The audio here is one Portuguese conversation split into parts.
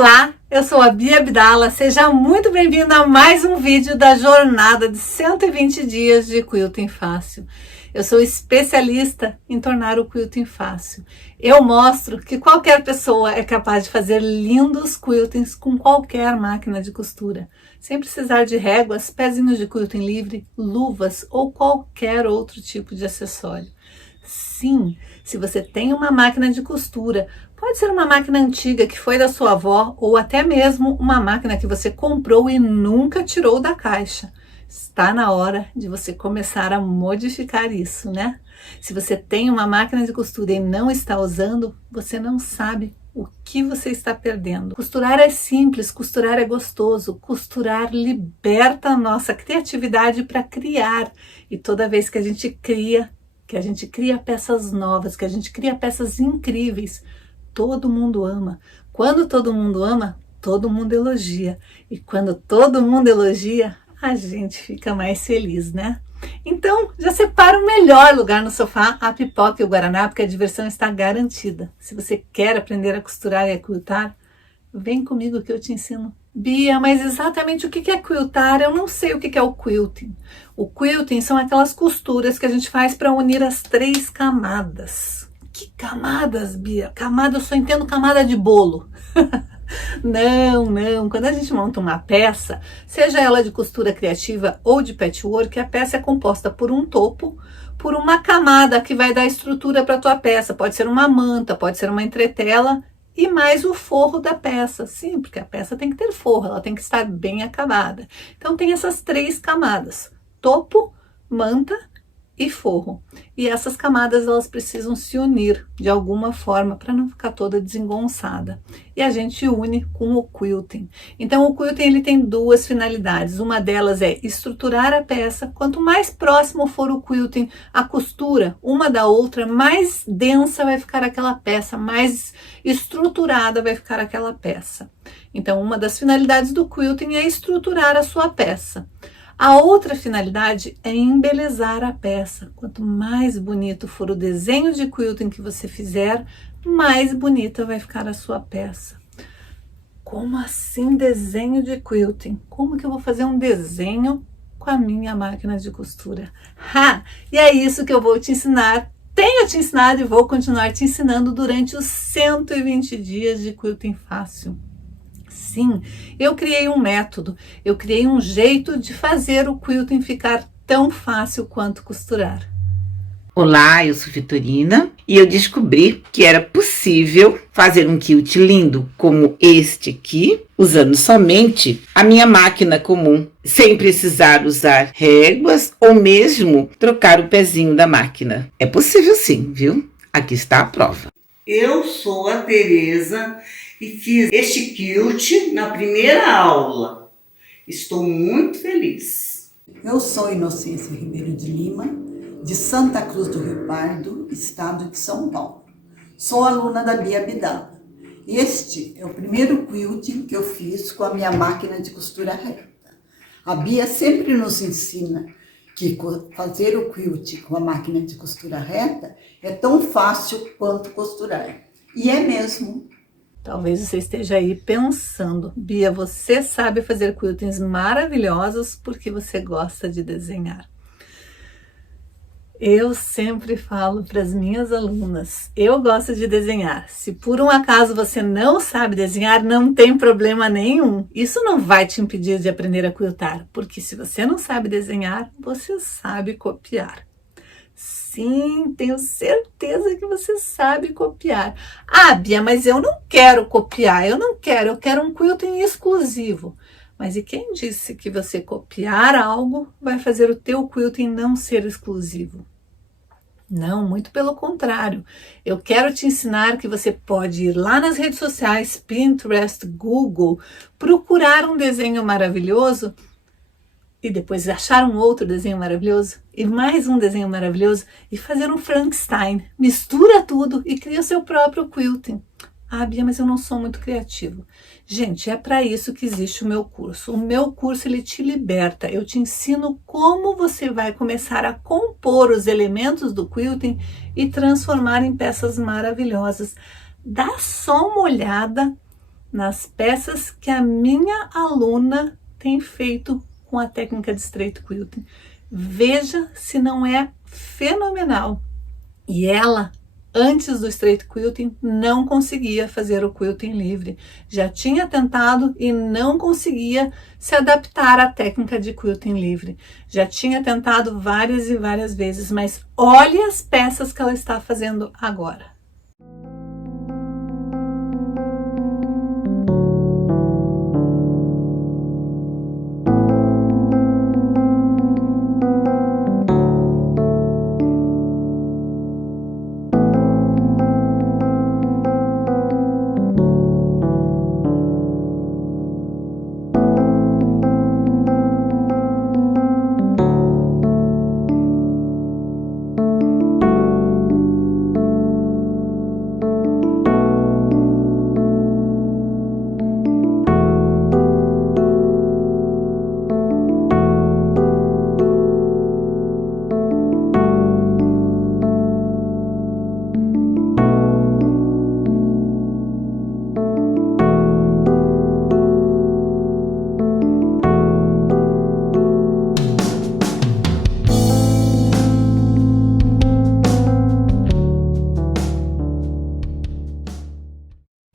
Olá, eu sou a Bia Abdala, seja muito bem-vindo a mais um vídeo da jornada de 120 dias de quilting fácil. Eu sou especialista em tornar o quilting fácil. Eu mostro que qualquer pessoa é capaz de fazer lindos quiltings com qualquer máquina de costura, sem precisar de réguas, pezinhos de quilting livre, luvas ou qualquer outro tipo de acessório. Sim, se você tem uma máquina de costura, pode ser uma máquina antiga que foi da sua avó ou até mesmo uma máquina que você comprou e nunca tirou da caixa. Está na hora de você começar a modificar isso, né? Se você tem uma máquina de costura e não está usando, você não sabe o que você está perdendo. Costurar é simples, costurar é gostoso, costurar liberta a nossa criatividade para criar. E toda vez que a gente cria peças novas, que a gente cria peças incríveis, todo mundo ama. Quando todo mundo ama, todo mundo elogia. E quando todo mundo elogia, a gente fica mais feliz, né? Então, já separa o melhor lugar no sofá, a pipoca e o guaraná, porque a diversão está garantida. Se você quer aprender a costurar e a quiltar, vem comigo que eu te ensino. Bia, mas exatamente o que é quiltar? Eu não sei o que é o quilting. O quilting são aquelas costuras que a gente faz para unir as 3 camadas. Que camadas, Bia? Camada, eu só entendo camada de bolo. Não. Quando a gente monta uma peça, seja ela de costura criativa ou de patchwork, a peça é composta por um topo, por uma camada que vai dar estrutura para a tua peça. Pode ser uma manta, pode ser uma entretela e mais o forro da peça. Sim, porque a peça tem que ter forro, ela tem que estar bem acabada. Então tem essas 3 camadas: topo, manta e forro. E essas camadas elas precisam se unir de alguma forma para não ficar toda desengonçada. E a gente une com o quilting. Então o quilting ele tem 2 finalidades. Uma delas é estruturar a peça. Quanto mais próximo for o quilting, a costura uma da outra, mais densa vai ficar aquela peça, mais estruturada vai ficar aquela peça. Então uma das finalidades do quilting é estruturar a sua peça. A outra finalidade é embelezar a peça. Quanto mais bonito for o desenho de quilting que você fizer, mais bonita vai ficar a sua peça. Como assim desenho de quilting? Como que eu vou fazer um desenho com a minha máquina de costura? E é isso que eu vou te ensinar. Tenho te ensinado e vou continuar te ensinando durante os 120 dias de quilting fácil. Sim, eu criei um método, eu criei um jeito de fazer o quilting ficar tão fácil quanto costurar. Olá, eu sou Vitorina e eu descobri que era possível fazer um quilt lindo como este aqui, usando somente a minha máquina comum, sem precisar usar réguas ou mesmo trocar o pezinho da máquina. É possível sim, viu? Aqui está a prova. Eu sou a Tereza e fiz este quilt na primeira aula. Estou muito feliz. Eu sou Inocência Ribeiro de Lima, de Santa Cruz do Rio Pardo, estado de São Paulo. Sou aluna da Bia Abdala. Este é o primeiro quilting que eu fiz com a minha máquina de costura reta. A Bia sempre nos ensina que fazer o quilt com a máquina de costura reta é tão fácil quanto costurar. E é mesmo. Talvez você esteja aí pensando, Bia, você sabe fazer quiltings maravilhosos porque você gosta de desenhar. Eu sempre falo para as minhas alunas, eu gosto de desenhar. Se por um acaso você não sabe desenhar, não tem problema nenhum. Isso não vai te impedir de aprender a quiltar, porque se você não sabe desenhar, você sabe copiar. Sim, tenho certeza que você sabe copiar. Bia, mas eu não quero copiar, eu quero um quilting exclusivo. Mas e quem disse que você copiar algo vai fazer o teu quilting não ser exclusivo? Não, muito pelo contrário. Eu quero te ensinar que você pode ir lá nas redes sociais, Pinterest, Google, procurar um desenho maravilhoso e depois achar um outro desenho maravilhoso e mais um desenho maravilhoso e fazer um Frankenstein. Mistura tudo e cria o seu próprio quilting. Bia, mas eu não sou muito criativo. Gente, é para isso que existe o meu curso. O meu curso, ele te liberta. Eu te ensino como você vai começar a compor os elementos do quilting e transformar em peças maravilhosas. Dá só uma olhada nas peças que a minha aluna tem feito com a técnica de straight quilting. Veja se não é fenomenal. E ela, antes do straight quilting, não conseguia fazer o quilting livre. Já tinha tentado e não conseguia se adaptar à técnica de quilting livre. Já tinha tentado várias e várias vezes, mas olhe as peças que ela está fazendo agora.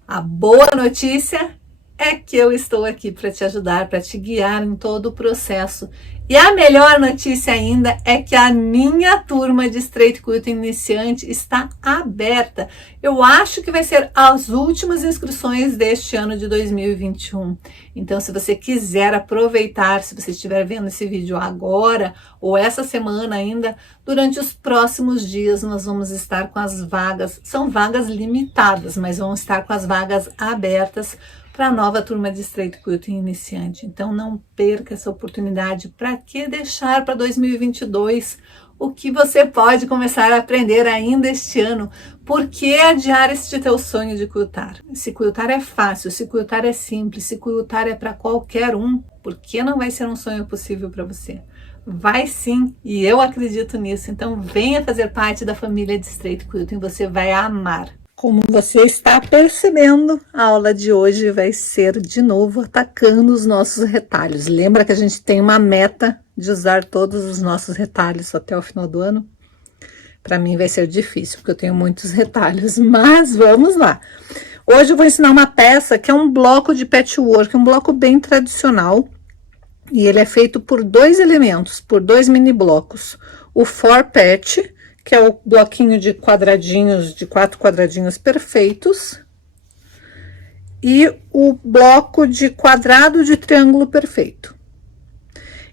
A boa notícia é que eu estou aqui para te ajudar, para te guiar em todo o processo. E a melhor notícia ainda é que a minha turma de straight quilting iniciante está aberta. Eu acho que vai ser as últimas inscrições deste ano de 2021. Então, se você quiser aproveitar, se você estiver vendo esse vídeo agora ou essa semana ainda, durante os próximos dias nós vamos estar com as vagas. São vagas limitadas, mas vamos estar com as vagas abertas para a nova turma de straight quilting iniciante. Então não perca essa oportunidade. Para que deixar para 2022 o que você pode começar a aprender ainda este ano? Por que adiar este teu sonho de quiltar? Se quiltar é fácil, se quiltar é simples, se quiltar é para qualquer um, por que não vai ser um sonho possível para você? Vai sim, e eu acredito nisso. Então venha fazer parte da família de straight quilting, você vai amar. Como você está percebendo, a aula de hoje vai ser de novo atacando os nossos retalhos. Lembra que a gente tem uma meta de usar todos os nossos retalhos até o final do ano? Para mim vai ser difícil, porque eu tenho muitos retalhos, mas vamos lá. Hoje eu vou ensinar uma peça que é um bloco de patchwork, um bloco bem tradicional. E ele é feito por 2 elementos, por 2 mini blocos. O 4-patch, que é o bloquinho de quadradinhos, de 4 quadradinhos perfeitos, e o bloco de quadrado de triângulo perfeito.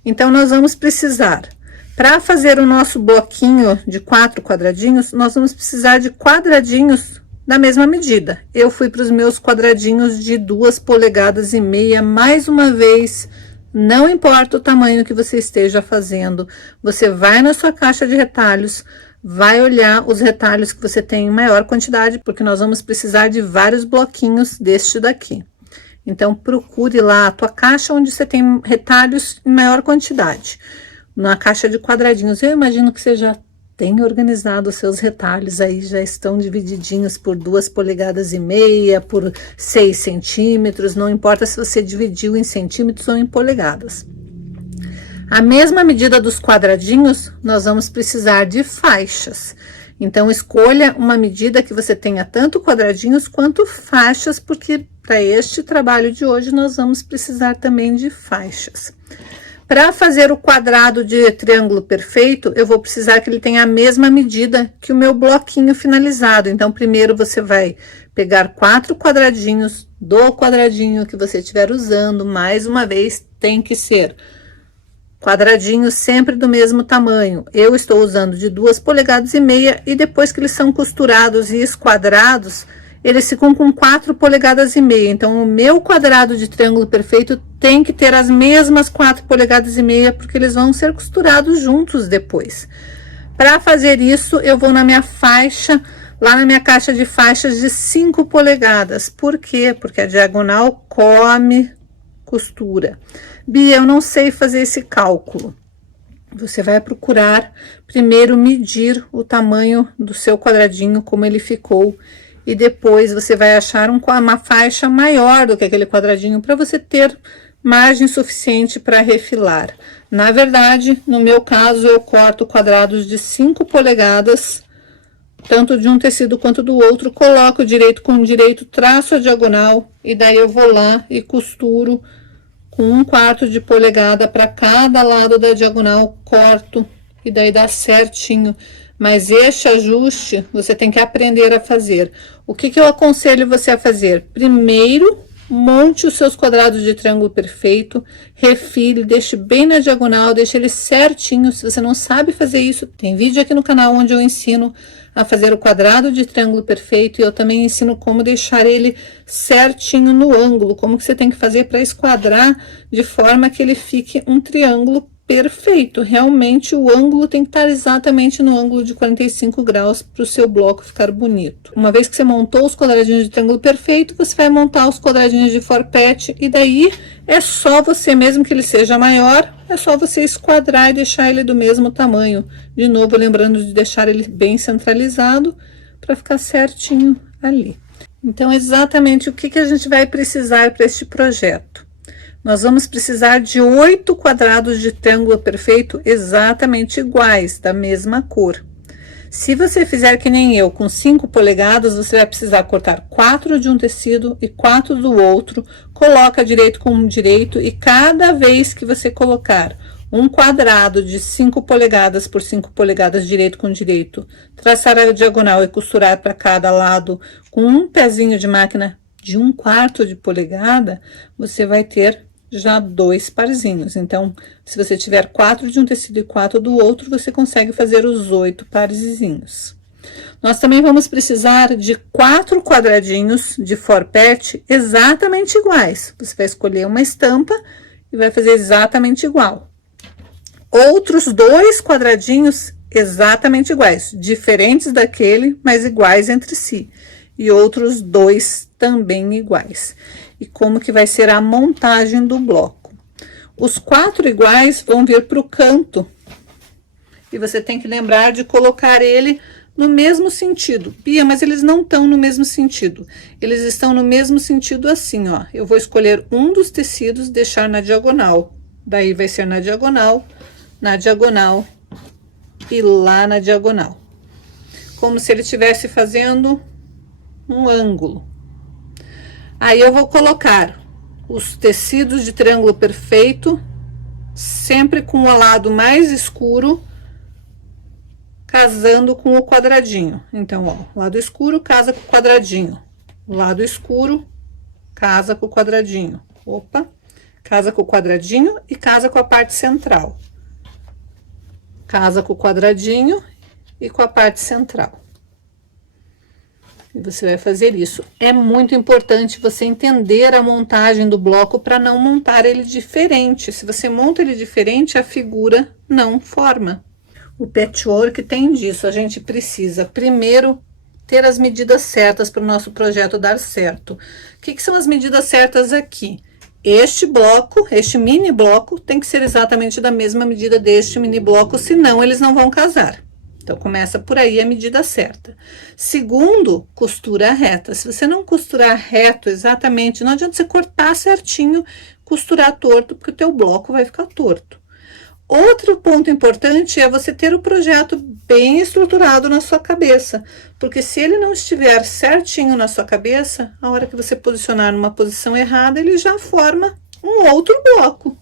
Então, nós vamos precisar, para fazer o nosso bloquinho de 4 quadradinhos, nós vamos precisar de quadradinhos da mesma medida. Eu fui para os meus quadradinhos de 2,5 polegadas, mais uma vez. Não importa o tamanho que você esteja fazendo, você vai na sua caixa de retalhos, vai olhar os retalhos que você tem em maior quantidade, porque nós vamos precisar de vários bloquinhos deste daqui. Então, procure lá a tua caixa onde você tem retalhos em maior quantidade. Na caixa de quadradinhos, eu imagino que você já tenha organizado os seus retalhos aí, já estão divididinhos por 2,5 polegadas, por 6 centímetros, não importa se você dividiu em centímetros ou em polegadas. A mesma medida dos quadradinhos, nós vamos precisar de faixas. Então, escolha uma medida que você tenha tanto quadradinhos quanto faixas, porque para este trabalho de hoje nós vamos precisar também de faixas. Para fazer o quadrado de triângulo perfeito, eu vou precisar que ele tenha a mesma medida que o meu bloquinho finalizado. Então, primeiro você vai pegar 4 quadradinhos do quadradinho que você estiver usando. Mais uma vez, tem que ser quadradinhos sempre do mesmo tamanho. Eu estou usando de 2,5 polegadas e depois que eles são costurados e esquadrados, eles ficam com 4,5 polegadas. Então, o meu quadrado de triângulo perfeito tem que ter as mesmas 4,5 polegadas, porque eles vão ser costurados juntos depois. Para fazer isso, eu vou na minha faixa, lá na minha caixa de faixas de 5 polegadas. Por quê? Porque a diagonal come costura. Bia, eu não sei fazer esse cálculo. Você vai procurar primeiro medir o tamanho do seu quadradinho, como ele ficou, e depois você vai achar uma faixa maior do que aquele quadradinho para você ter margem suficiente para refilar. Na verdade, no meu caso, eu corto quadrados de 5 polegadas, tanto de um tecido quanto do outro, coloco direito com direito, traço a diagonal e daí eu vou lá e costuro com 1/4 de polegada para cada lado da diagonal, corto e daí dá certinho. Mas este ajuste você tem que aprender a fazer. O que eu aconselho você a fazer? Primeiro, monte os seus quadrados de triângulo perfeito, refile, deixe bem na diagonal, deixe ele certinho. Se você não sabe fazer isso, tem vídeo aqui no canal onde eu ensino a fazer o quadrado de triângulo perfeito, e eu também ensino como deixar ele certinho no ângulo, como que você tem que fazer para esquadrar de forma que ele fique um triângulo perfeito. Realmente o ângulo tem que estar exatamente no ângulo de 45 graus para o seu bloco ficar bonito. Uma vez que você montou os quadradinhos de triângulo perfeito, você vai montar os quadradinhos de forpete, e daí é só você, mesmo que ele seja maior, é só você esquadrar e deixar ele do mesmo tamanho. De novo, lembrando de deixar ele bem centralizado para ficar certinho ali. Então, exatamente o que a gente vai precisar para este projeto? Nós vamos precisar de 8 quadrados de triângulo perfeito exatamente iguais, da mesma cor. Se você fizer que nem eu, com 5 polegadas, você vai precisar cortar 4 de um tecido e 4 do outro, coloca direito com direito, e cada vez que você colocar um quadrado de 5 polegadas por 5 polegadas direito com direito, traçar a diagonal e costurar para cada lado com um pezinho de máquina de 1/4 de polegada, você vai ter já 2 parzinhos. Então, se você tiver 4 de um tecido e 4 do outro, você consegue fazer os 8 parzinhos. Nós também vamos precisar de 4 quadradinhos de forpete exatamente iguais. Você vai escolher uma estampa e vai fazer exatamente igual. Outros 2 quadradinhos exatamente iguais, diferentes daquele, mas iguais entre si. E outros 2 também iguais. E como que vai ser a montagem do bloco? Os 4 iguais vão vir para o canto, e você tem que lembrar de colocar ele no mesmo sentido. Pia, mas eles não estão no mesmo sentido. Eles estão no mesmo sentido assim, ó. Eu vou escolher um dos tecidos, deixar na diagonal. Daí vai ser na diagonal e lá na diagonal. Como se ele estivesse fazendo um ângulo. Aí eu vou colocar os tecidos de triângulo perfeito, sempre com o lado mais escuro, casando com o quadradinho. Então, ó, lado escuro casa com o quadradinho, lado escuro casa com o quadradinho. Opa, casa com o quadradinho e casa com a parte central. Casa com o quadradinho e com a parte central. E você vai fazer isso. É muito importante você entender a montagem do bloco para não montar ele diferente. Se você monta ele diferente, a figura não forma. O patchwork tem disso. A gente precisa primeiro ter as medidas certas para o nosso projeto dar certo. O que são as medidas certas aqui? Este bloco, este mini bloco, tem que ser exatamente da mesma medida deste mini bloco, senão eles não vão casar. Então, começa por aí a medida certa. Segundo, costura reta. Se você não costurar reto exatamente, não adianta você cortar certinho, costurar torto, porque o teu bloco vai ficar torto. Outro ponto importante é você ter o projeto bem estruturado na sua cabeça, porque se ele não estiver certinho na sua cabeça, a hora que você posicionar numa posição errada, ele já forma um outro bloco.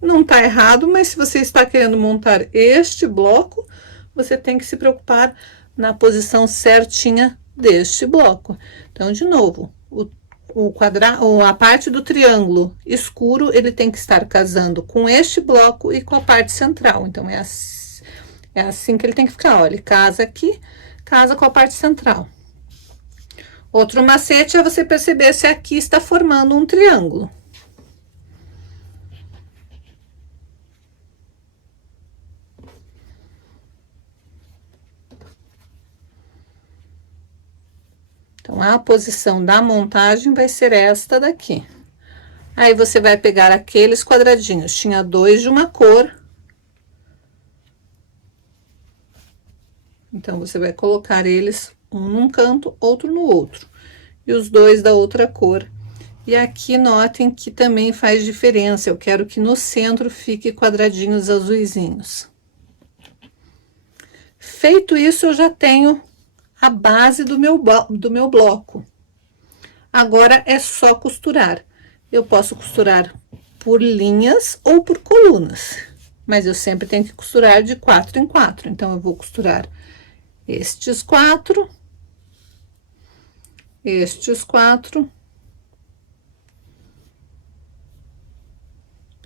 Não está errado, mas se você está querendo montar este bloco, você tem que se preocupar na posição certinha deste bloco. Então, de novo, a parte do triângulo escuro, ele tem que estar casando com este bloco e com a parte central. Então, é assim que ele tem que ficar, ó. Ele casa aqui, casa com a parte central. Outro macete é você perceber se aqui está formando um triângulo. Então, a posição da montagem vai ser esta daqui. Aí, você vai pegar aqueles quadradinhos, tinha 2 de uma cor. Então, você vai colocar eles um num canto, outro no outro. e os dois da outra cor. E aqui notem que também faz diferença, eu quero que no centro fique quadradinhos azuisinhos. Feito isso, eu já tenho a base do meu bloco. Agora é só costurar. Eu posso costurar por linhas ou por colunas, mas eu sempre tenho que costurar de 4 em 4. Então, eu vou costurar estes 4, estes 4,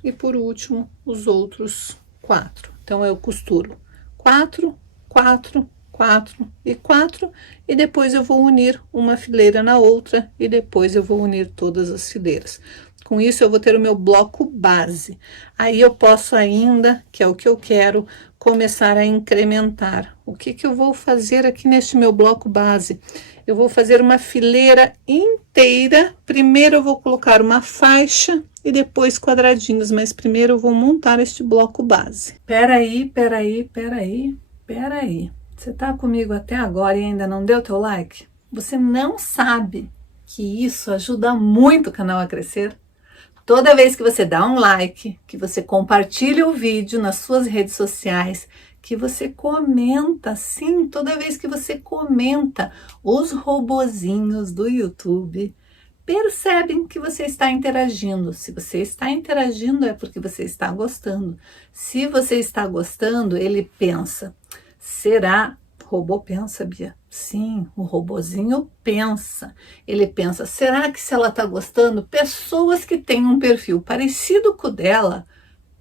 e por último, os outros 4. Então, eu costuro 4, 4, 4 e 4, e depois eu vou unir uma fileira na outra, e depois eu vou unir todas as fileiras. Com isso, eu vou ter o meu bloco base. Aí, eu posso ainda, que é o que eu quero, começar a incrementar. O que que eu vou fazer aqui neste meu bloco base? Eu vou fazer uma fileira inteira. Primeiro, eu vou colocar uma faixa e depois quadradinhos, mas primeiro eu vou montar este bloco base. Peraí. Você tá comigo até agora e ainda não deu teu like? Você não sabe que isso ajuda muito o canal a crescer? Toda vez que você dá um like, que você compartilha o vídeo nas suas redes sociais, que você comenta, sim, toda vez que você comenta, os robozinhos do YouTube percebem que você está interagindo. Se você está interagindo, é porque você está gostando. Se você está gostando, ele pensa, será? O robô pensa, Bia? Sim, o robozinho pensa. Ele pensa, será que se ela está gostando, pessoas que têm um perfil parecido com o dela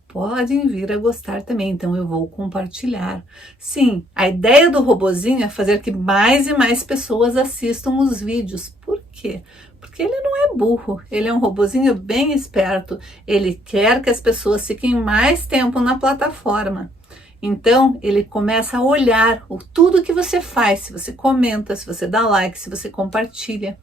podem vir a gostar também, então eu vou compartilhar. Sim, a ideia do robozinho é fazer que mais e mais pessoas assistam os vídeos. Por quê? Porque ele não é burro, ele é um robozinho bem esperto. Ele quer que as pessoas fiquem mais tempo na plataforma. Então, ele começa a olhar tudo que você faz, se você comenta, se você dá like, se você compartilha.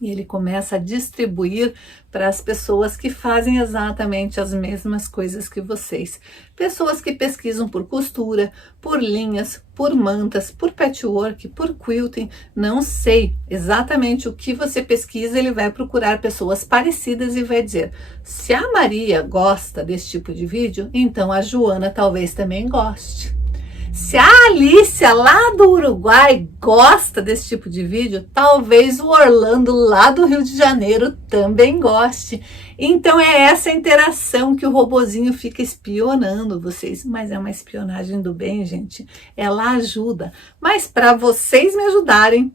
E ele começa a distribuir para as pessoas que fazem exatamente as mesmas coisas que vocês. Pessoas que pesquisam por costura, por linhas, por mantas, por patchwork, por quilting. Não sei exatamente o que você pesquisa, ele vai procurar pessoas parecidas e vai dizer, se a Maria gosta desse tipo de vídeo, então a Joana talvez também goste. Se a Alicia lá do Uruguai gosta desse tipo de vídeo, talvez o Orlando lá do Rio de Janeiro também goste. Então é essa interação que o robozinho fica espionando vocês. Mas é uma espionagem do bem, gente. Ela ajuda. Mas para vocês me ajudarem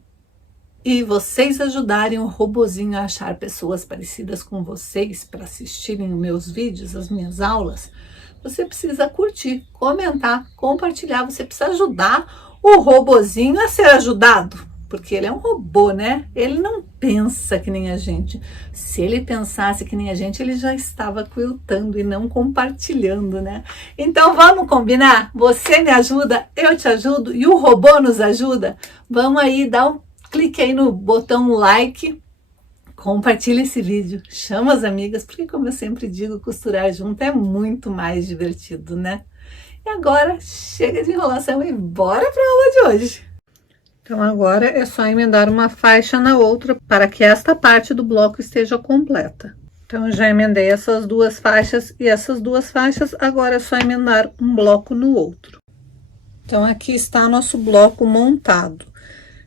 e vocês ajudarem o robozinho a achar pessoas parecidas com vocês para assistirem os meus vídeos, as minhas aulas, você precisa curtir, comentar, compartilhar. Você precisa ajudar o robozinho a ser ajudado, porque ele é um robô, né? Ele não pensa que nem a gente. Se ele pensasse que nem a gente, ele já estava quiltando e não compartilhando, né? Então vamos combinar? Você me ajuda, eu te ajudo e o robô nos ajuda? Vamos aí, clique aí no botão like. Compartilhe esse vídeo, chama as amigas, porque como eu sempre digo, costurar junto é muito mais divertido, né? E agora, chega de enrolação e bora para a aula de hoje! Então agora é só emendar uma faixa na outra para que esta parte do bloco esteja completa. Então eu já emendei essas duas faixas e essas duas faixas, agora é só emendar um bloco no outro. Então aqui está nosso bloco montado.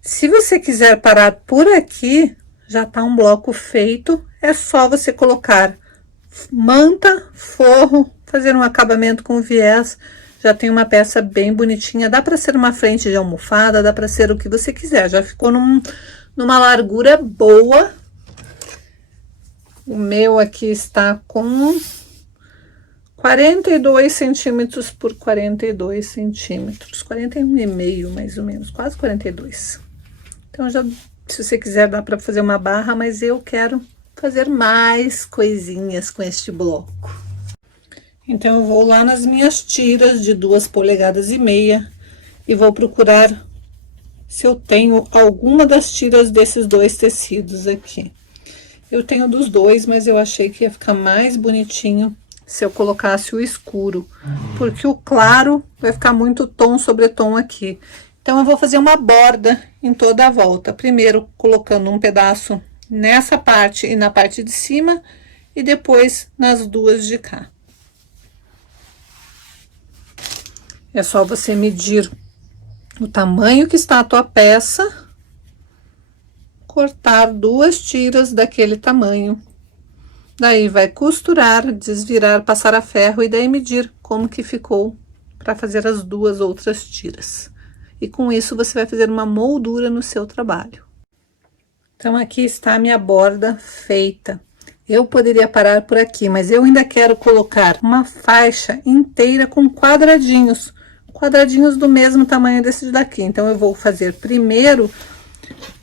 Se você quiser parar por aqui, já tá um bloco feito, é só você colocar manta, forro, fazer um acabamento com viés, já tem uma peça bem bonitinha, dá para ser uma frente de almofada, dá para ser o que você quiser, já ficou numa largura boa. O meu aqui está com 42 centímetros por 42 centímetros, 41,5 mais ou menos, quase 42. Então já, se você quiser, dá para fazer uma barra, mas eu quero fazer mais coisinhas com este bloco. Então, eu vou lá nas minhas tiras de 2,5 polegadas e vou procurar se eu tenho alguma das tiras desses dois tecidos aqui. Eu tenho dos dois, mas eu achei que ia ficar mais bonitinho se eu colocasse o escuro, porque o claro vai ficar muito tom sobre tom aqui. Então, eu vou fazer uma borda em toda a volta. Primeiro, colocando um pedaço nessa parte e na parte de cima, e depois nas duas de cá. É só você medir o tamanho que está a tua peça, cortar 2 tiras daquele tamanho. Daí, vai costurar, desvirar, passar a ferro e daí medir como que ficou para fazer as 2 outras tiras. E com isso, você vai fazer uma moldura no seu trabalho. Então, aqui está a minha borda feita. Eu poderia parar por aqui, mas eu ainda quero colocar uma faixa inteira com quadradinhos. Quadradinhos do mesmo tamanho desse daqui. Então, eu vou fazer primeiro,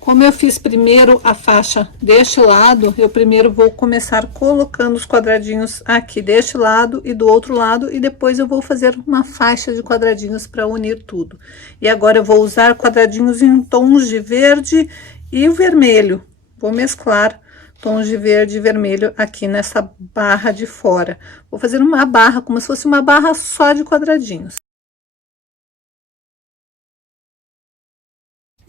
como eu fiz primeiro a faixa deste lado, eu primeiro vou começar colocando os quadradinhos aqui deste lado e do outro lado, e depois eu vou fazer uma faixa de quadradinhos para unir tudo. E agora eu vou usar quadradinhos em tons de verde e vermelho. Vou mesclar tons de verde e vermelho aqui nessa barra de fora. Vou fazer uma barra, como se fosse uma barra só de quadradinhos.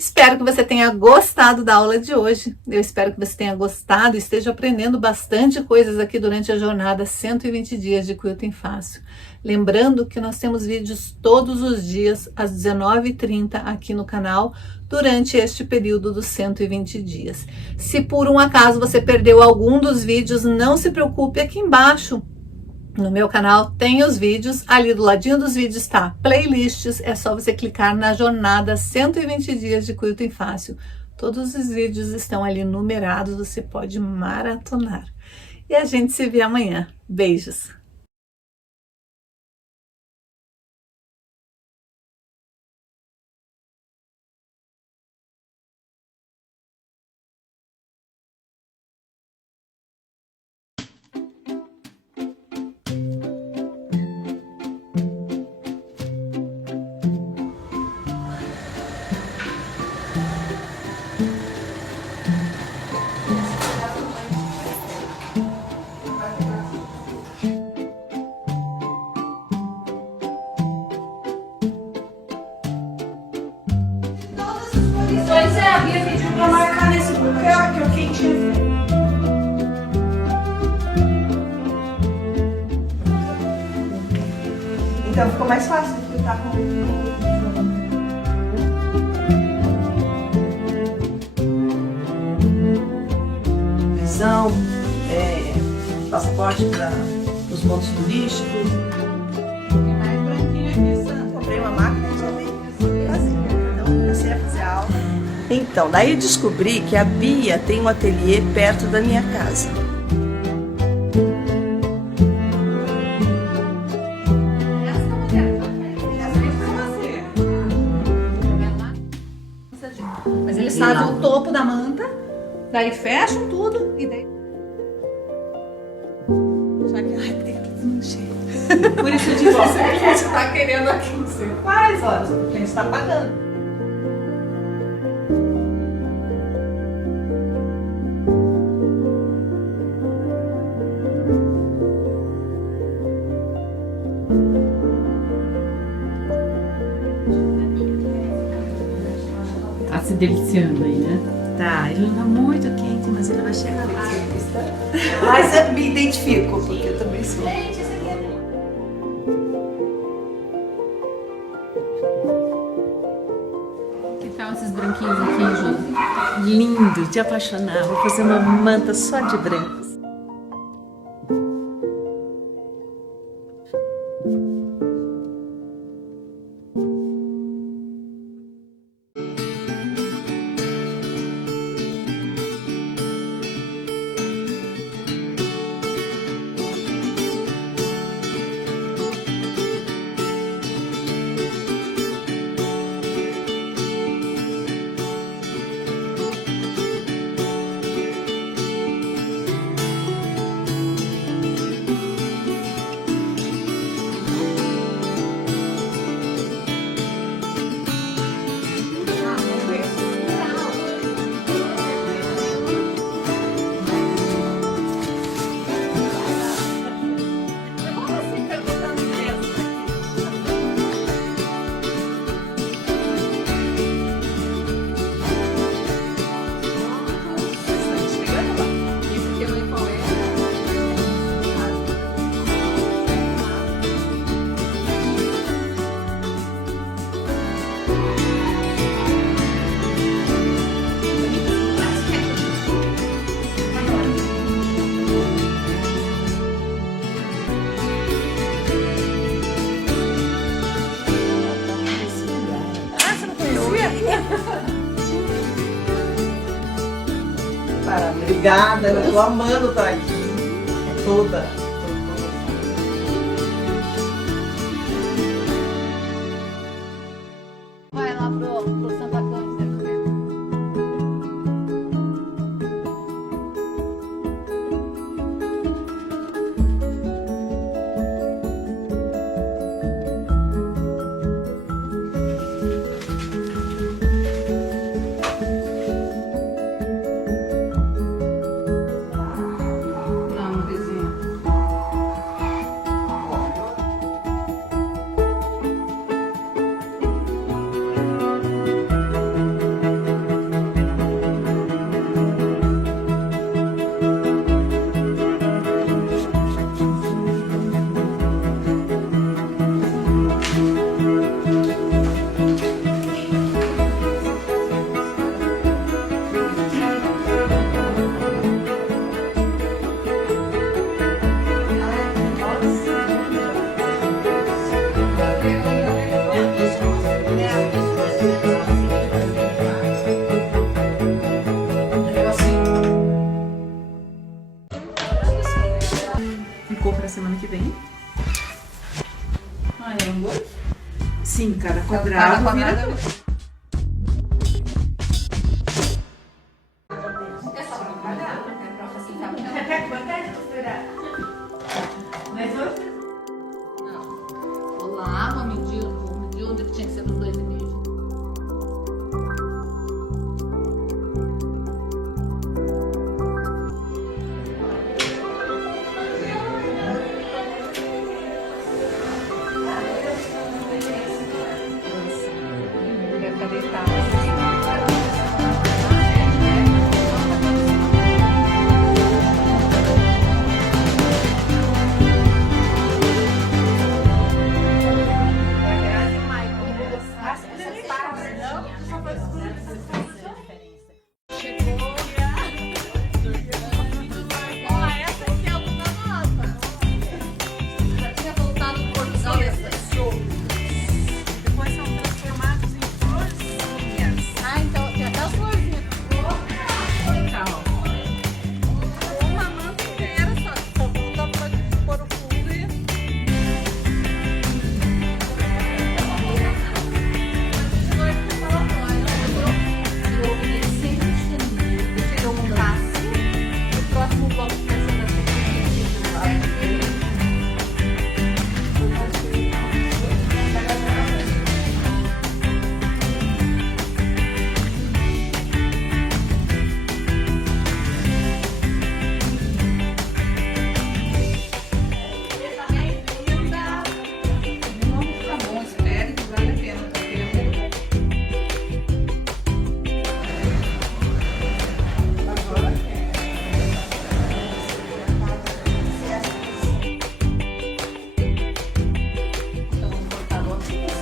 Espero que você tenha gostado da aula de hoje. Eu espero que você tenha gostado e esteja aprendendo bastante coisas aqui durante a jornada 120 dias de Quilting Fácil. Lembrando que nós temos vídeos todos os dias às 19h30 aqui no canal durante este período dos 120 dias. Se por um acaso você perdeu algum dos vídeos, não se preocupe, aqui embaixo no meu canal tem os vídeos, ali do ladinho dos vídeos está playlists, é só você clicar na jornada 120 dias de Quilting Fácil. Todos os vídeos estão ali numerados, você pode maratonar. E a gente se vê amanhã. Beijos! Pois é, a Bia pediu pra marcar nesse papel que eu quem tinha. Então ficou mais fácil de clicar com. Visão, passaporte para os pontos turísticos. Mais branquinho aqui, Sandra. Comprei uma máquina e já veio fazer. Então comecei a fazer aula. Então, daí eu descobri que a Bia tem um ateliê perto da minha casa. Mas eles fazem o topo da manta, daí fecham tudo e daí... Só que, ai, tem que desmanchar. Por isso eu disse, você tá querendo aqui, você faz, olha, a gente tá pagando. Tá se deliciando aí, né? Tá, ele não tá muito quente, mas ele vai chegar lá. Mas eu me identifico, porque eu também sou. Que tal esses branquinhos aqui, Ju? Lindo, de apaixonar. Vou fazer uma manta só de brancos. Parabéns. Obrigada, eu tô amando estar aqui. Toda. Vai lá pro Santa Cruz. Não, vizinha. Ficou pra semana que vem? Ah, é um gosto? Sim, cada quadrado, Cada vira quadrado. dois. Vou lá, vou medir onde que tinha que ser dos 2,5. Vai ficar deitado. Já tinha voltado do Portugal dessa. Depois são transformados em florzinhas. Ah, então tem até as florzinhas. Uma manta inteira só volta pra pôr o fundo e... O próximo bloco vai ser da Tá bom, espere que vale a pena. Então vamos cortar gotinhas.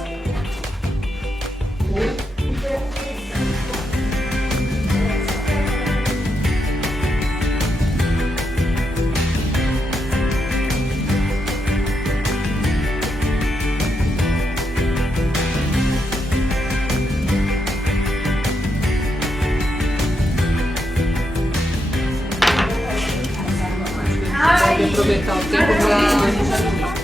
Pode aproveitar o tempo para